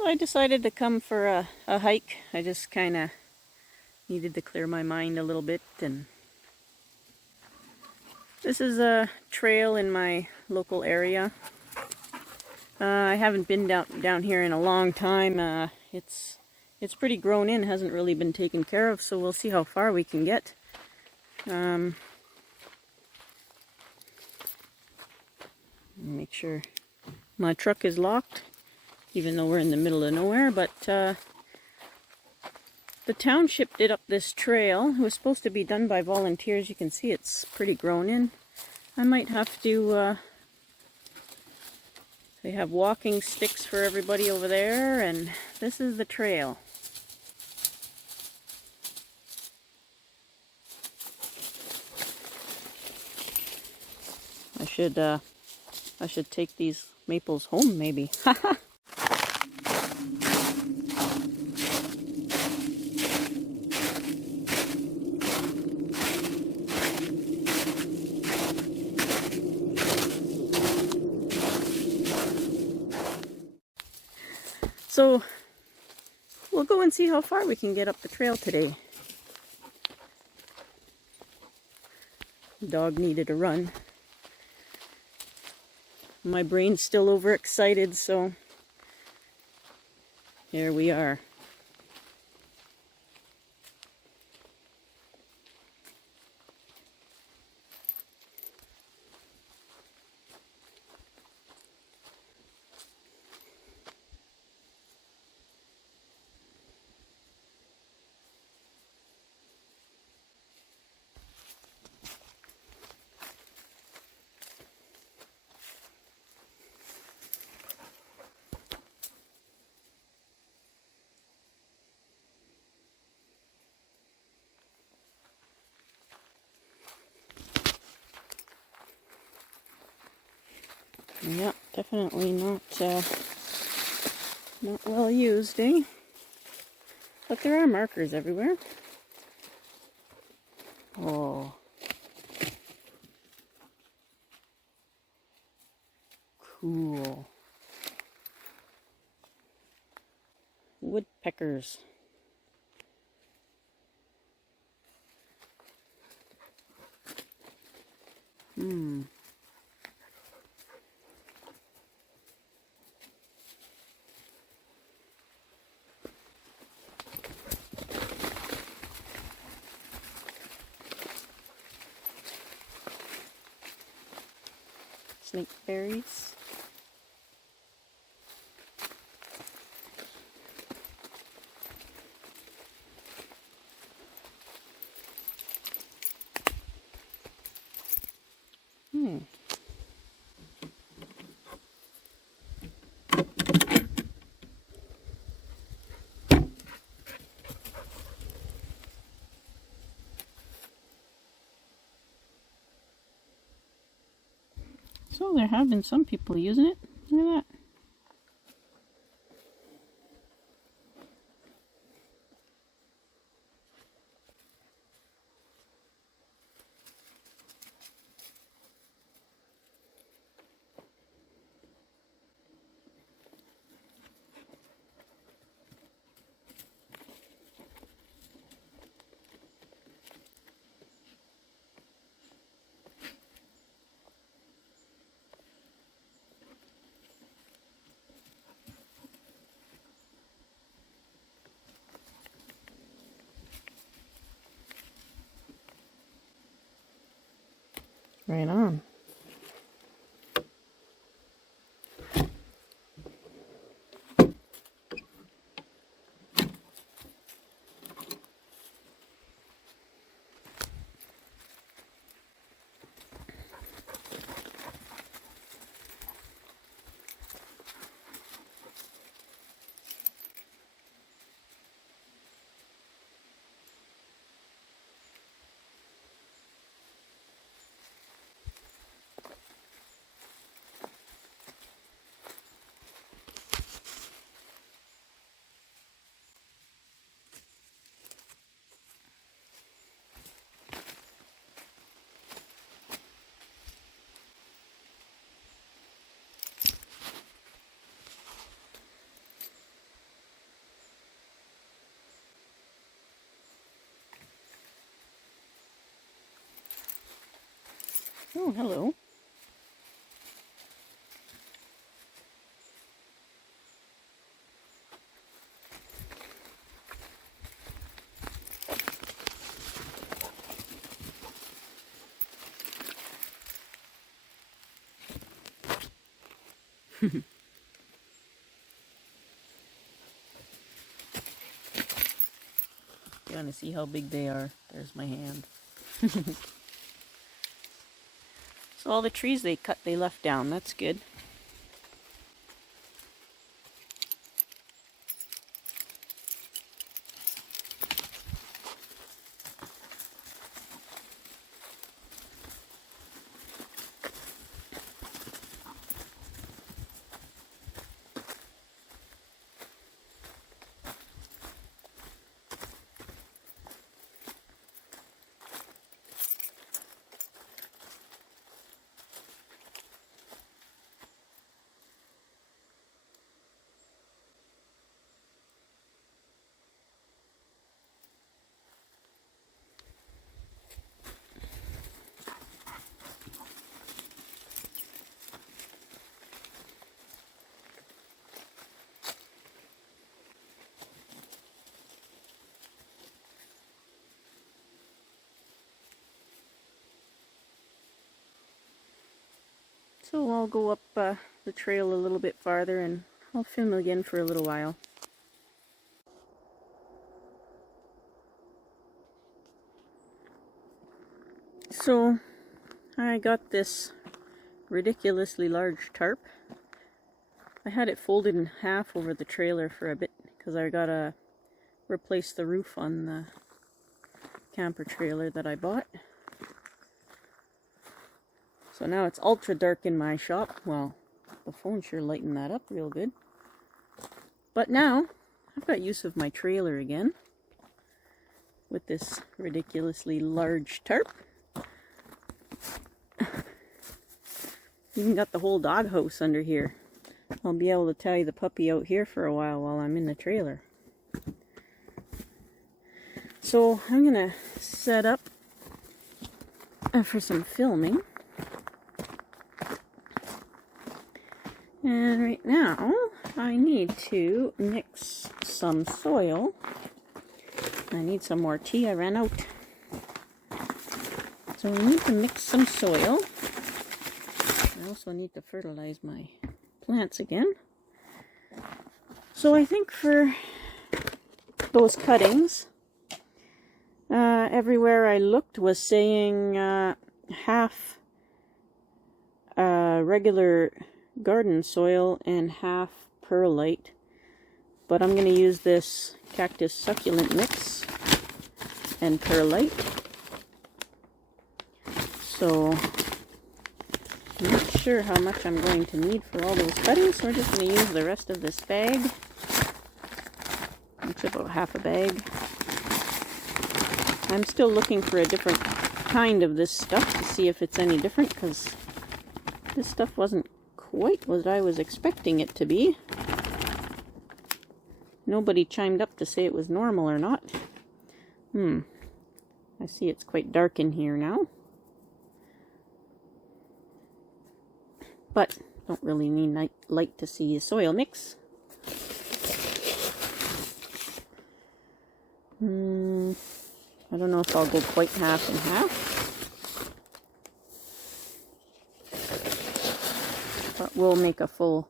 So I decided to come for a hike. I just kind of needed to clear my mind a little bit, and this is a trail in my local area. I haven't been down here in a long time. It's pretty grown in, hasn't really been taken care of, so we'll see how far we can get. Make sure my truck is locked, even though we're in the middle of nowhere, but the township did up this trail. It was supposed to be done by volunteers. You can see it's pretty grown in. I might have to, they have walking sticks for everybody over there, and this is the trail. I should take these maples home, maybe. So we'll go and see how far we can get up the trail today. The dog needed a run. My brain's still overexcited, so here we are. Yeah, definitely not well used, eh? But there are markers everywhere. Oh, cool. Woodpeckers. Snakeberries. So there have been some people using it. Look at that. Right on. Oh, hello. You want to see how big they are? There's my hand. So all the trees they cut, they left down. That's good. So I'll go up the trail a little bit farther and I'll film again for a little while. So I got this ridiculously large tarp. I had it folded in half over the trailer for a bit because I gotta replace the roof on the camper trailer that I bought. So now it's ultra dark in my shop. Well, the phone sure lightened that up real good. But now I've got use of my trailer again with this ridiculously large tarp. Even got the whole doghouse under here. I'll be able to tie the puppy out here for a while I'm in the trailer. So I'm gonna set up for some filming. And right now I need to mix some soil. I need some more tea. I ran out. So we need to mix some soil. I also need to fertilize my plants again. So I think for those cuttings, everywhere I looked was saying half regular garden soil and half perlite. But I'm going to use this cactus succulent mix and perlite. So I'm not sure how much I'm going to need for all those cuttings, so we're just going to use the rest of this bag. It's about half a bag. I'm still looking for a different kind of this stuff to see if it's any different, because this stuff wasn't quite what I was expecting it to be. Nobody chimed up to say it was normal or not. I see it's quite dark in here now. But don't really need light to see the soil mix. I don't know if I'll go quite half and half. But we'll make a full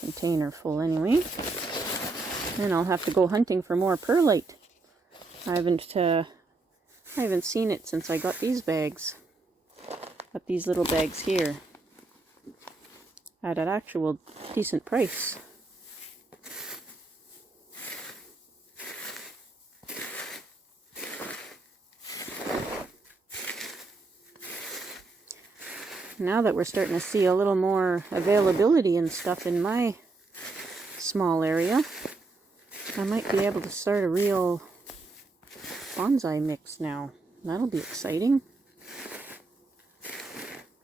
container full anyway. And I'll have to go hunting for more perlite. I haven't seen it since I got these bags. Got these little bags here at an actual decent price. Now that we're starting to see a little more availability and stuff in my small area, I might be able to start a real bonsai mix now. That'll be exciting.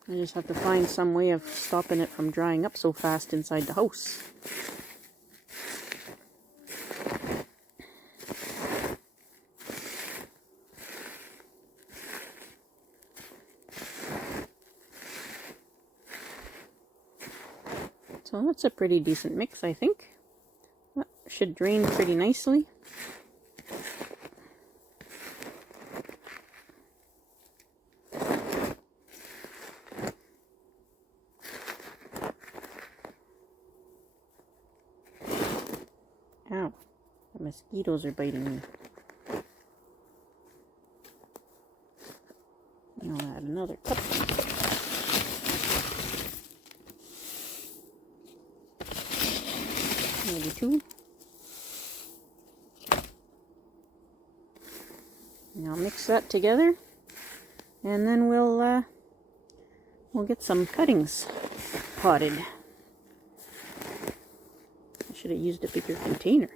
I just have to find some way of stopping it from drying up so fast inside the house. So that's a pretty decent mix, I think. That should drain pretty nicely. Ow, the mosquitoes are biting me. I'll add another cup. Maybe two. Now mix that together, and then we'll get some cuttings potted. I should have used a bigger container.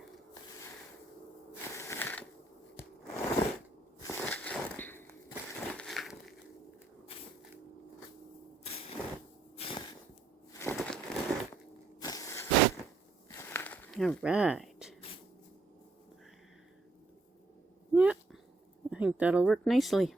All right. Yeah, I think that'll work nicely.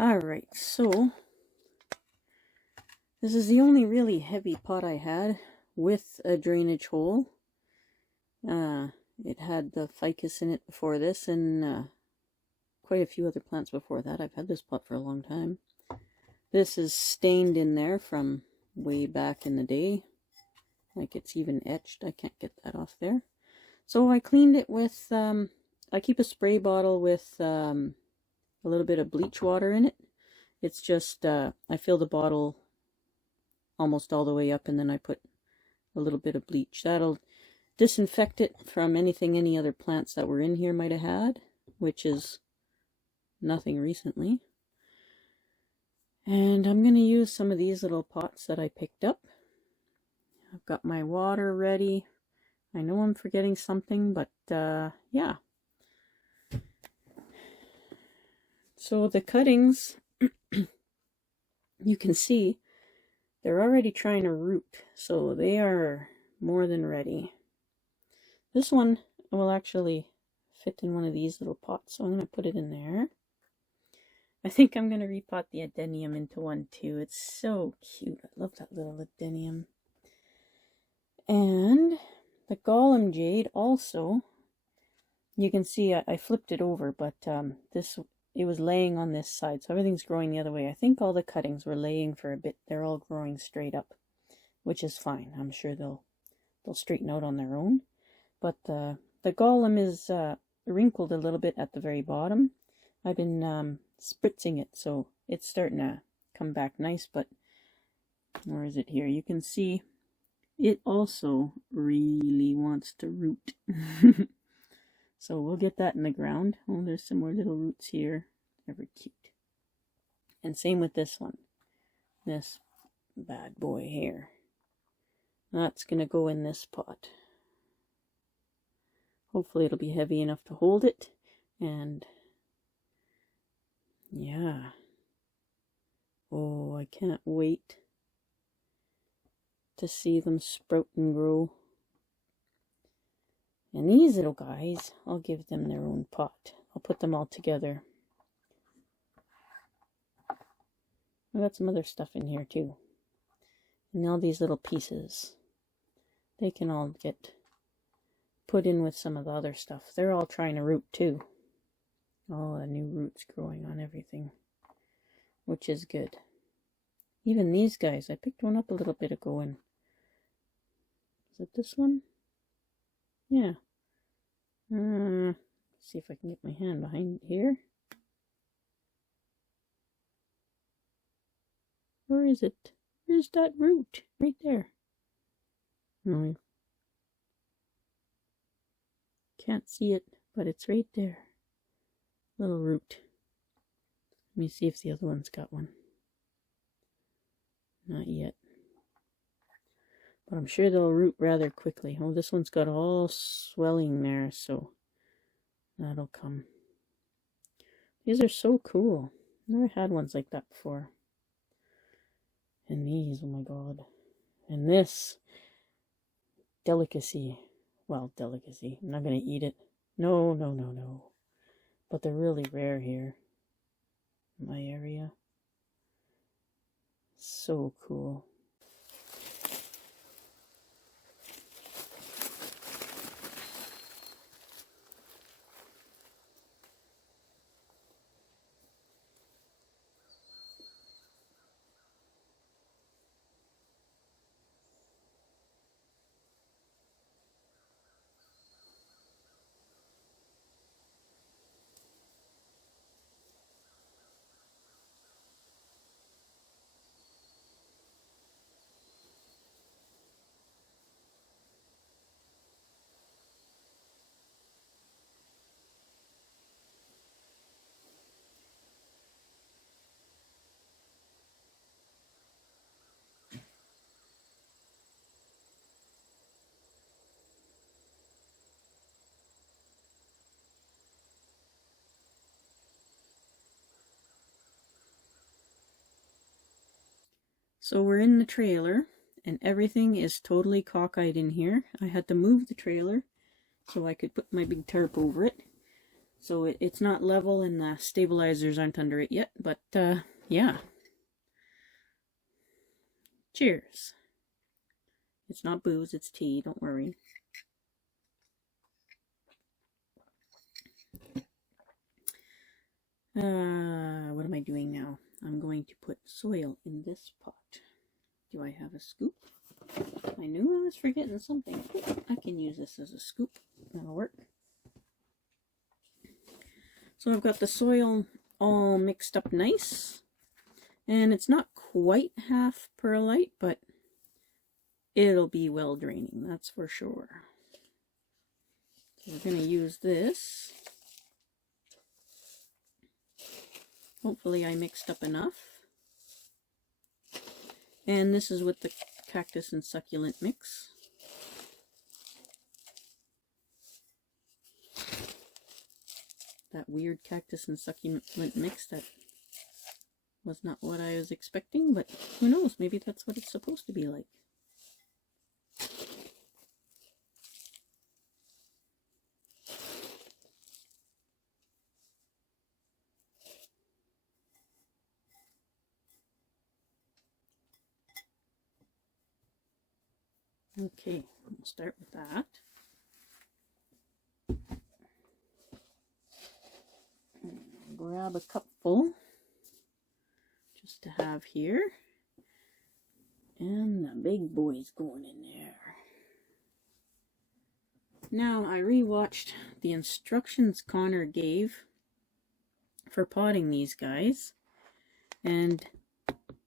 Alright, so this is the only really heavy pot I had with a drainage hole. It had the ficus in it before this, and quite a few other plants before that. I've had this pot for a long time. This is stained in there from way back in the day. Like it's even etched. I can't get that off there. So I cleaned it with, I keep a spray bottle with a little bit of bleach water in it. It's just, I fill the bottle almost all the way up, and then I put a little bit of bleach. That'll disinfect it from anything any other plants that were in here might have had, which is nothing recently. And I'm going to use some of these little pots that I picked up. I've got my water ready. I know I'm forgetting something, but yeah. So the cuttings, you can see, they're already trying to root, so they are more than ready. This one will actually fit in one of these little pots, so I'm going to put it in there. I think I'm going to repot the adenium into one too. It's so cute. I love that little adenium. And the Golem Jade also, you can see I flipped it over, but it was laying on this side, so everything's growing the other way. I think all the cuttings were laying for a bit. They're all growing straight up, which is fine. I'm sure they'll straighten out on their own. But the Golem is wrinkled a little bit at the very bottom. I've been spritzing it, so it's starting to come back nice, but where is it here? You can see it also really wants to root. So we'll get that in the ground. Oh, there's some more little roots here. They're very cute. And same with this one. This bad boy here. That's going to go in this pot. Hopefully it'll be heavy enough to hold it. And yeah. Oh, I can't wait to see them sprout and grow. And these little guys, I'll give them their own pot. I'll put them all together. I got some other stuff in here too. And all these little pieces, they can all get put in with some of the other stuff. They're all trying to root too. All the new roots growing on everything, which is good. Even these guys, I picked one up a little bit ago, and is it this one? Yeah. See if I can get my hand behind here. Where is it? Where's that root? Right there. No, can't see it, but it's right there. Little root. Let me see if the other one's got one. Not yet. But I'm sure they'll root rather quickly. Oh, this one's got all swelling there, so that'll come. These are so cool. Never had ones like that before. And these, oh my god. And this delicacy. Well, delicacy. I'm not going to eat it. No. But they're really rare here in my area. So cool. So we're in the trailer, and everything is totally cockeyed in here. I had to move the trailer so I could put my big tarp over it. So it's not level and the stabilizers aren't under it yet, but yeah. Cheers. It's not booze, it's tea, don't worry. What am I doing now? I'm going to put soil in this pot. Do I have a scoop? I knew I was forgetting something. I can use this as a scoop. That'll work. So I've got the soil all mixed up nice. And it's not quite half perlite, but it'll be well draining, that's for sure. So we're going to use this. Hopefully I mixed up enough. And this is with the cactus and succulent mix. That weird cactus and succulent mix that was not what I was expecting, but who knows, maybe that's what it's supposed to be like. Okay, we'll start with that. Grab a cupful just to have here. And the big boy's going in there. Now, I rewatched the instructions Connor gave for potting these guys. And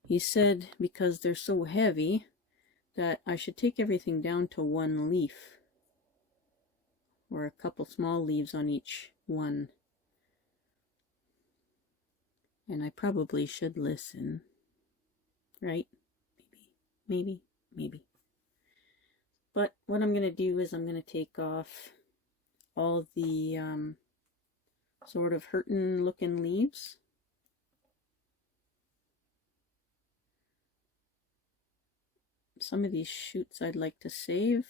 he said because they're so heavy that I should take everything down to one leaf. Or a couple small leaves on each one. And I probably should listen. Right? Maybe. But what I'm going to do is I'm going to take off all the sort of hurtin' looking leaves. Some of these shoots I'd like to save.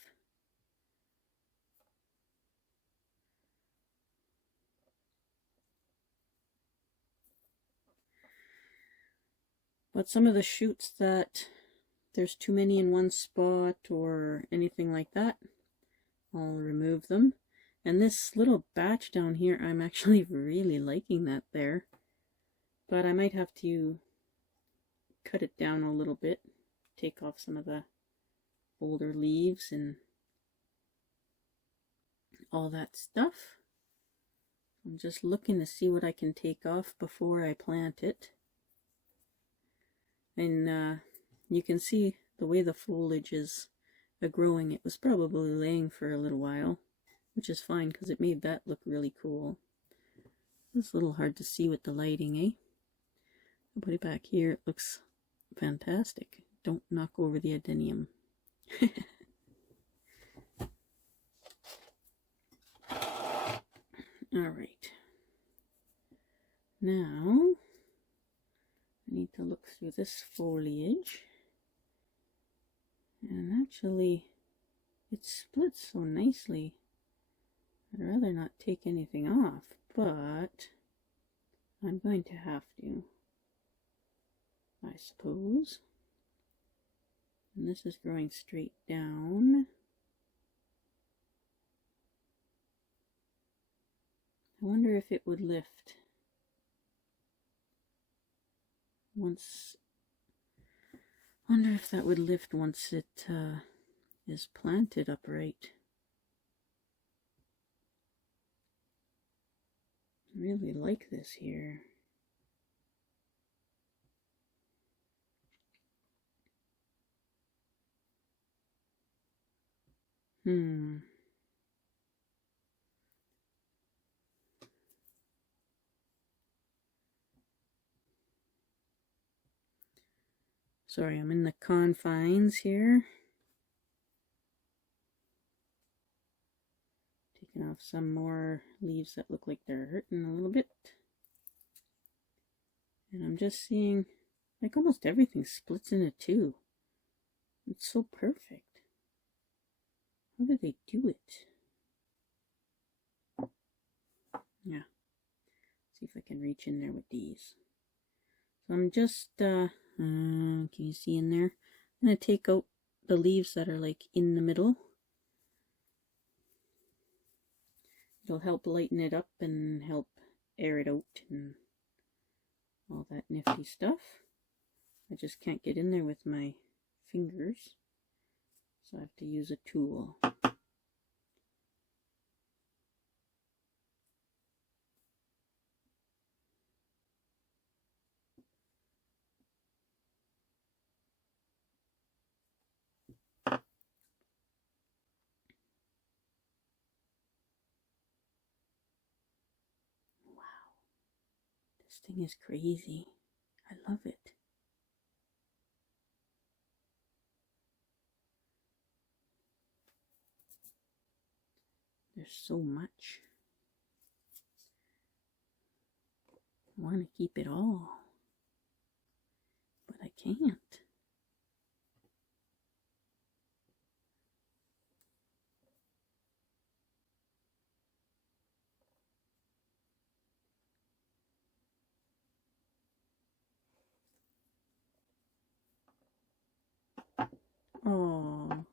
But some of the shoots that there's too many in one spot or anything like that, I'll remove them. And this little batch down here, I'm actually really liking that there. But I might have to cut it down a little bit, take off some of the older leaves and all that stuff. I'm just looking to see what I can take off before I plant it. And you can see the way the foliage is growing. It was probably laying for a little while, which is fine because it made that look really cool. It's a little hard to see with the lighting, eh? I'll put it back here. It looks fantastic. Don't knock over the adenium. Alright. Now, I need to look through this foliage. And actually, it splits so nicely. I'd rather not take anything off, but I'm going to have to, I suppose. And this is growing straight down. I wonder if it would lift once. Wonder if that would lift once it is planted upright. I really like this here. Sorry, I'm in the confines here. Taking off some more leaves that look like they're hurting a little bit. And I'm just seeing, like, almost everything splits into two. It's so perfect. How do they do it? Yeah. See if I can reach in there with these. So I'm just, can you see in there? I'm going to take out the leaves that are like in the middle. It'll help lighten it up and help air it out and all that nifty stuff. I just can't get in there with my fingers, so I have to use a tool. This thing is crazy. I love it. There's so much. I want to keep it all, but I can't. Oh,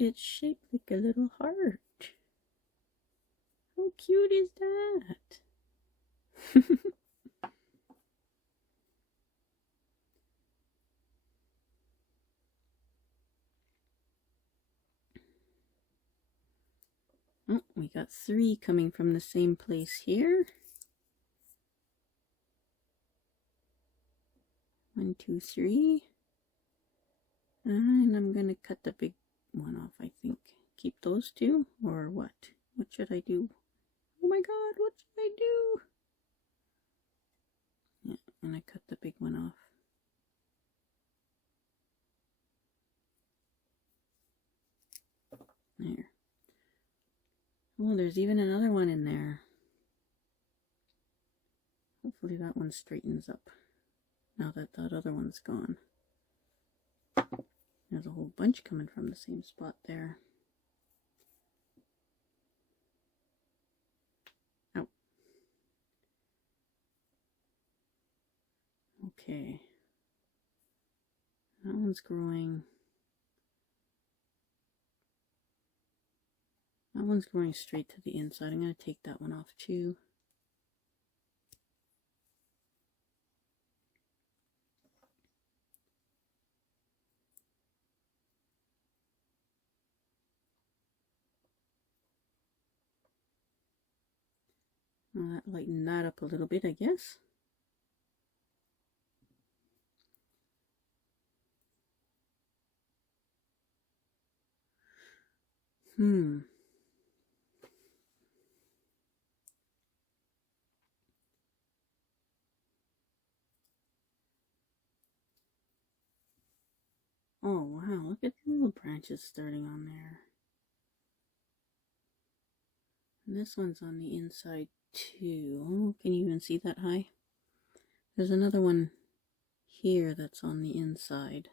It's shaped like a little heart. How cute is that? Oh, we got 3 coming from the same place here. 1, 2, 3. And I'm gonna cut the big one off, I think. Keep those 2, or what? What should I do? Oh my god, what should I do? Yeah, and I cut the big one off. There. Oh, there's even another one in there. Hopefully that one straightens up now that that other one's gone. There's a whole bunch coming from the same spot there. Ow. Okay. That one's growing. That one's growing straight to the inside. I'm going to take that one off too. Well, that lightened that up a little bit, I guess. Oh wow, look at the little branches starting on there. And this one's on the inside too. Oh, can you even see that high? There's another one here that's on the inside.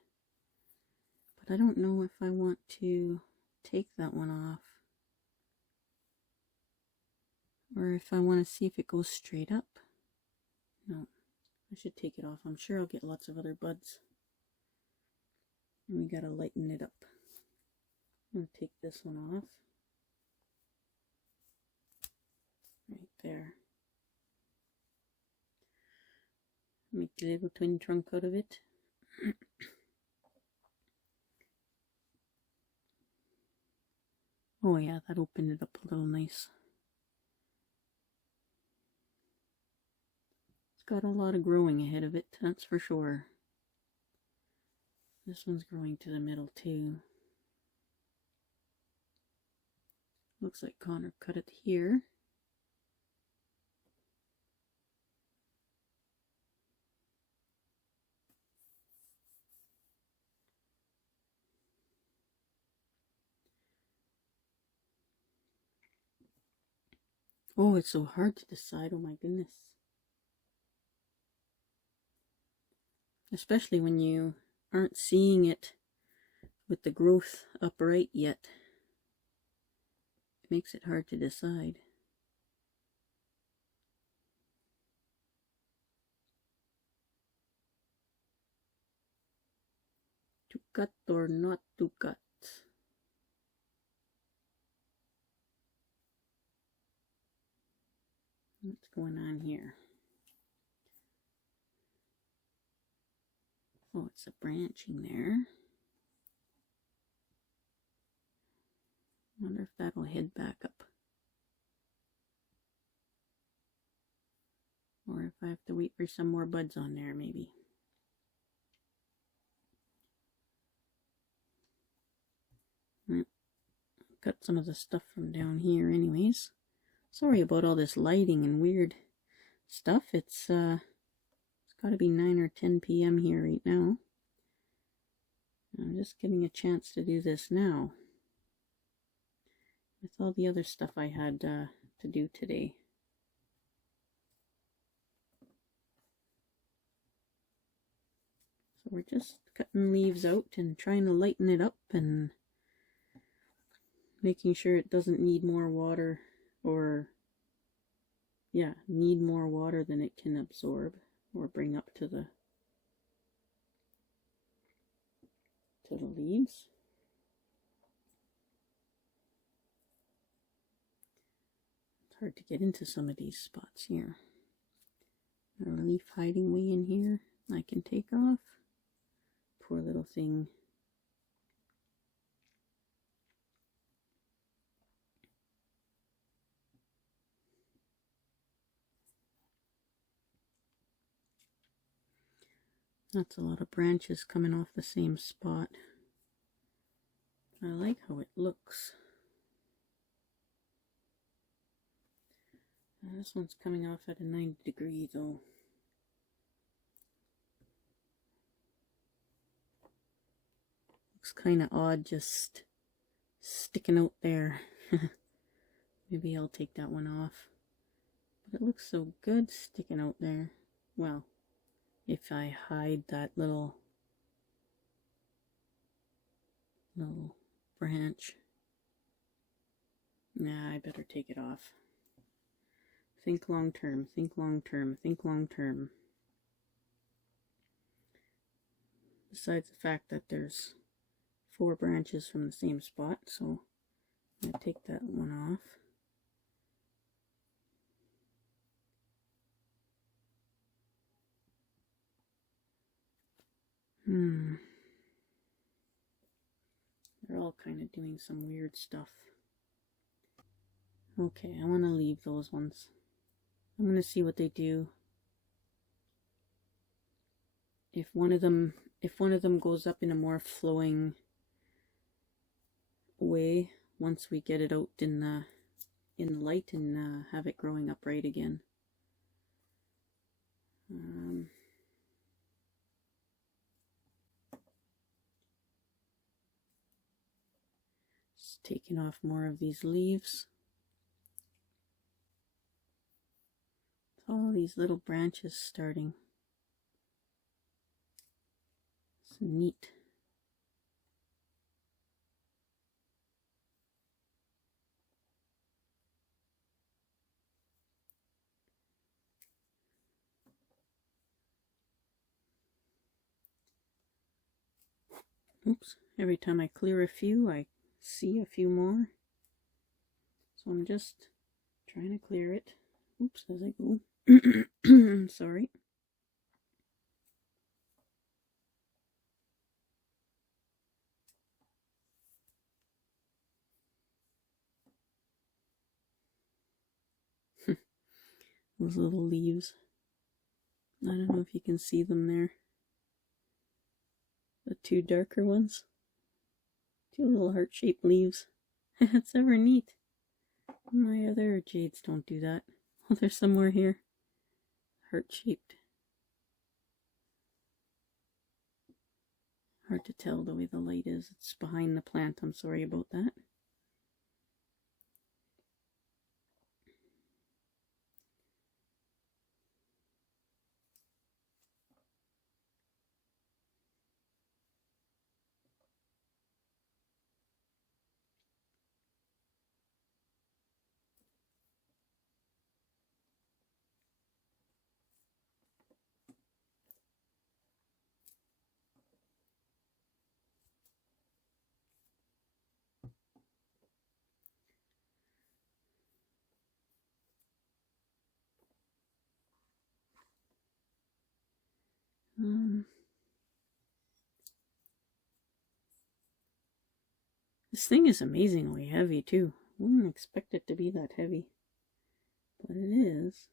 But I don't know if I want to take that one off. Or if I want to see if it goes straight up. No, I should take it off. I'm sure I'll get lots of other buds. And we gotta lighten it up. I'm gonna take this one off. Right there. Make a little twin trunk out of it. Oh yeah, that opened it up a little nice. It's got a lot of growing ahead of it, that's for sure. This one's growing to the middle too. Looks like Connor cut it here. Oh, it's so hard to decide, oh my goodness. Especially when you aren't seeing it with the growth upright yet. It makes it hard to decide. To cut or not to cut? What's going on here? Oh, it's a branching there. Wonder if that'll head back up. Or if I have to wait for some more buds on there, maybe. Cut some of the stuff from down here anyways. Sorry about all this lighting and weird stuff. It's got to be 9 or 10 p.m. here right now. I'm just getting a chance to do this now. With all the other stuff I had to do today. So we're just cutting leaves out and trying to lighten it up and making sure it doesn't need more water, or yeah, need more water than it can absorb or bring up to the leaves. hard to get into some of these spots here. A leaf hiding way in here I can take off. Poor little thing. That's a lot of branches coming off the same spot. I like how it looks. This one's coming off at a 90 degree though. Looks kind of odd just sticking out there. Maybe I'll take that one off. But it looks so good sticking out there. Well, if I hide that little branch. Nah, I better take it off. Think long term, think long term, think long term. Besides the fact that there's 4 branches from the same spot, so I'm going to take that one off. They're all kind of doing some weird stuff. Okay, I want to leave those ones. I'm going to see what they do. If one of them goes up in a more flowing way once we get it out in the light and have it growing upright again. Just taking off more of these leaves. All these little branches starting. It's neat. Oops, every time I clear a few, I see a few more. So I'm just trying to clear it. Oops, as I go. Sorry. Those little leaves. I don't know if you can see them there. The 2 darker ones. 2 little heart-shaped leaves. That's ever neat. My other jades don't do that. Oh, there's some more here. Heart-shaped. Hard to tell the way the light is. It's behind the plant. I'm sorry about that. This thing is amazingly heavy too. Wouldn't expect it to be that heavy, but it is.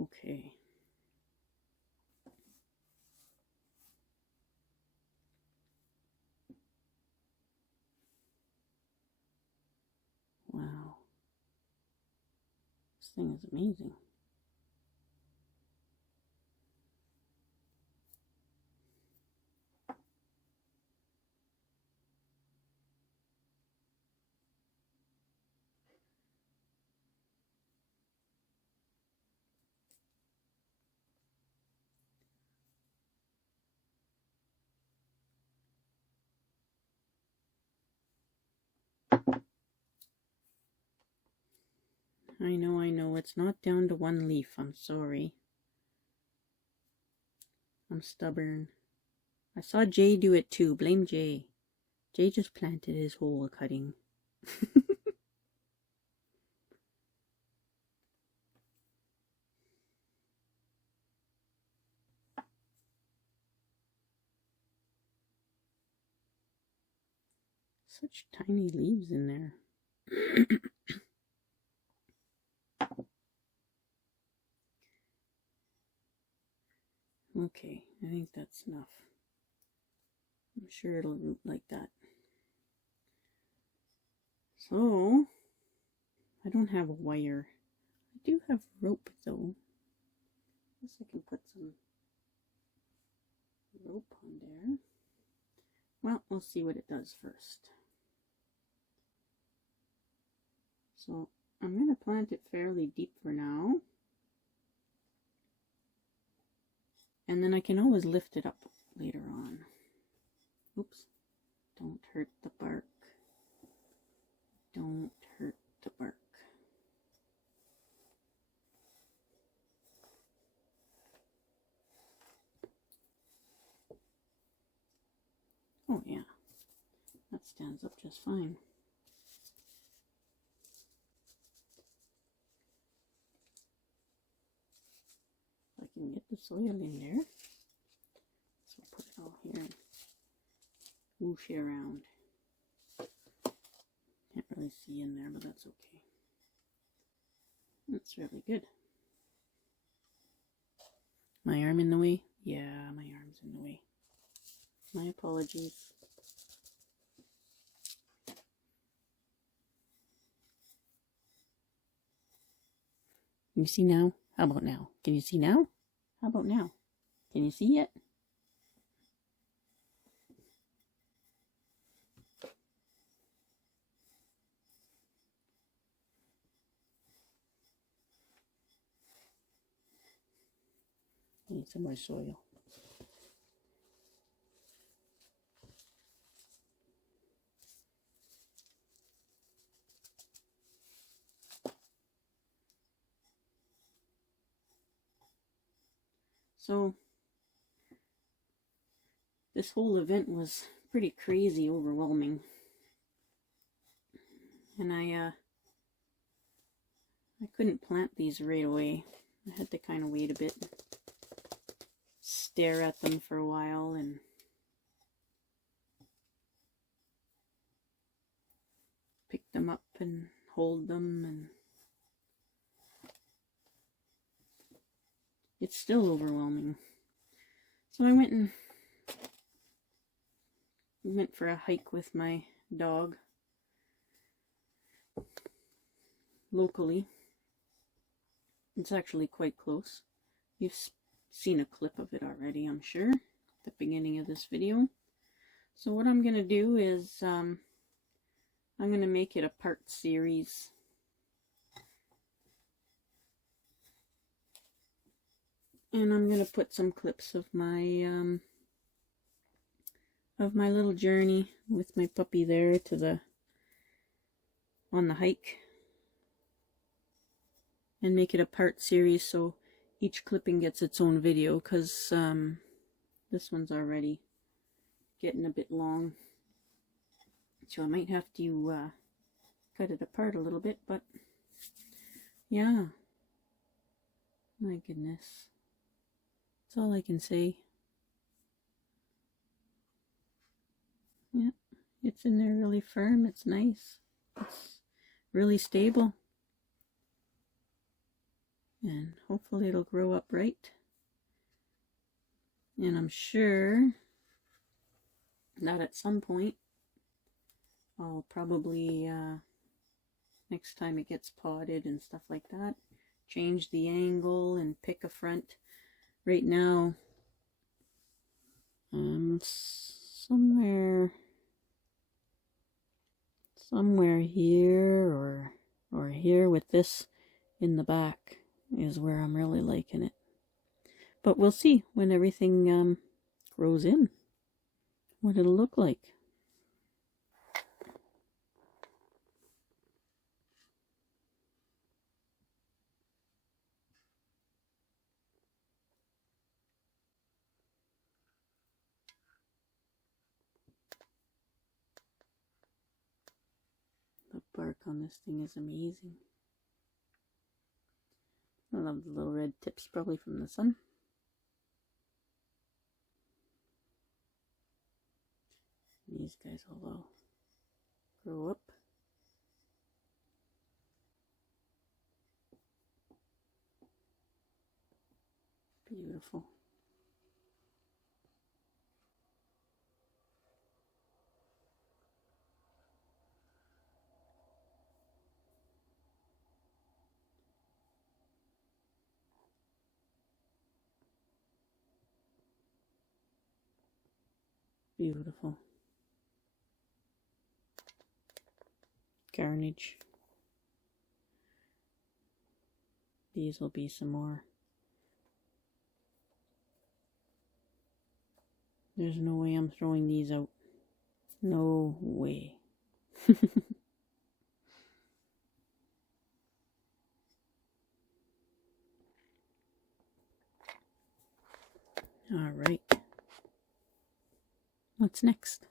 Okay. Wow. This thing is amazing. I know, it's not down to one leaf. I'm sorry. I'm stubborn. I saw Jay do it too. Blame Jay. Jay just planted his whole cutting. Such tiny leaves in there. Okay, I think that's enough. I'm sure it'll root like that. So, I don't have a wire. I do have rope though. I guess I can put some rope on there. Well, we'll see what it does first. So, I'm going to plant it fairly deep for now. And then I can always lift it up later on. Oops. Don't hurt the bark. Don't hurt the bark. Oh yeah, that stands up just fine. If I can get the soil in there. So I'll put it all here and whoosh it around. Can't really see in there, but that's okay. That's really good. My arm in the way? Yeah, my arm's in the way. My apologies. Can you see now? How about now? Can you see now? How about now? Can you see it? I need some more soil. So, this whole event was pretty crazy, overwhelming. And I couldn't plant these right away. I had to kind of wait a bit, stare at them for a while, and pick them up and hold them, and it's still overwhelming. So I went for a hike with my dog locally. It's actually quite close. You've seen a clip of it already, I'm sure, at the beginning of this video. So what I'm going to do is I'm going to make it a part series. And I'm going to put some clips of my little journey with my puppy there on the hike, and make it a part series so each clipping gets its own video, because this one's already getting a bit long, so I might have to cut it apart a little bit. But yeah, my goodness, that's all I can say. Yeah, it's in there really firm. It's nice. It's really stable. And hopefully it'll grow up right. And I'm sure that at some point I'll probably, next time it gets potted and stuff like that, change the angle and pick a front. Right now, somewhere here or here with this in the back is where I'm really liking it. But we'll see when everything grows in what it'll look like. on this thing is amazing. I love the little red tips, probably from the sun. These guys will grow up. Beautiful. Beautiful. Carnage. These will be some more. There's no way I'm throwing these out. No way. All right. What's next?